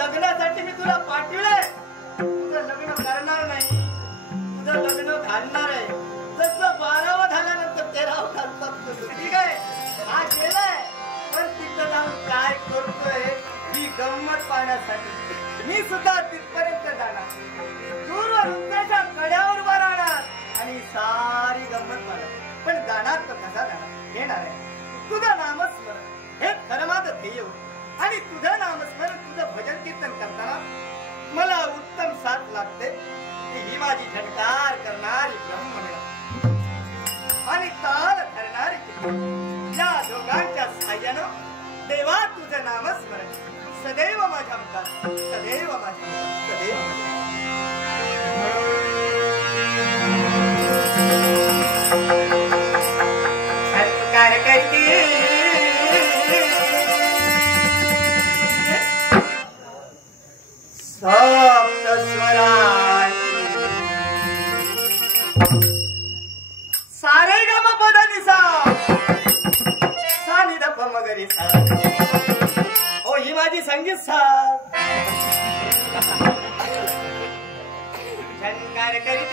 लग्नासाठी मी तुला पाठवलंय. तुझं लग्न करणार नाही, तुझं लग्न घालणार आहे. जसं 12व झाल्यानंतर 13व घालतात ठीक आहे. हा केलंय, पण तिथं जाऊन काय करतोय ही गंमत पाहण्यासाठी मी सुद्धा तिथपर्यंत जाणार. दूरवरून त्याच्या कड्यावर उभा राहणार आणि सारी गंमत पाहणार. पण जाणार तर कसा जाणार येणार आहे. तुझं नामस्मरण हे खरं माझं ध्येय होतं. आणि तुझं नामस्मरण तुझं भजन कीर्तन करताना मला उत्तम साथ लागते. ही माझी झणकार करणारी ब्रह्ममेळा आणि ताल धरणारी या दोघांच्या साह्यानं देवा तुझं नामस्मरण सदैव माझ्या मुखात, सदैव माझ्या मुखात, सदैव झणकार करती सप्त स्वरांची सारे गम पद निसा सा नि ध प म ग रे सा. ओ ही माझी संगीत साथ. झणकार करती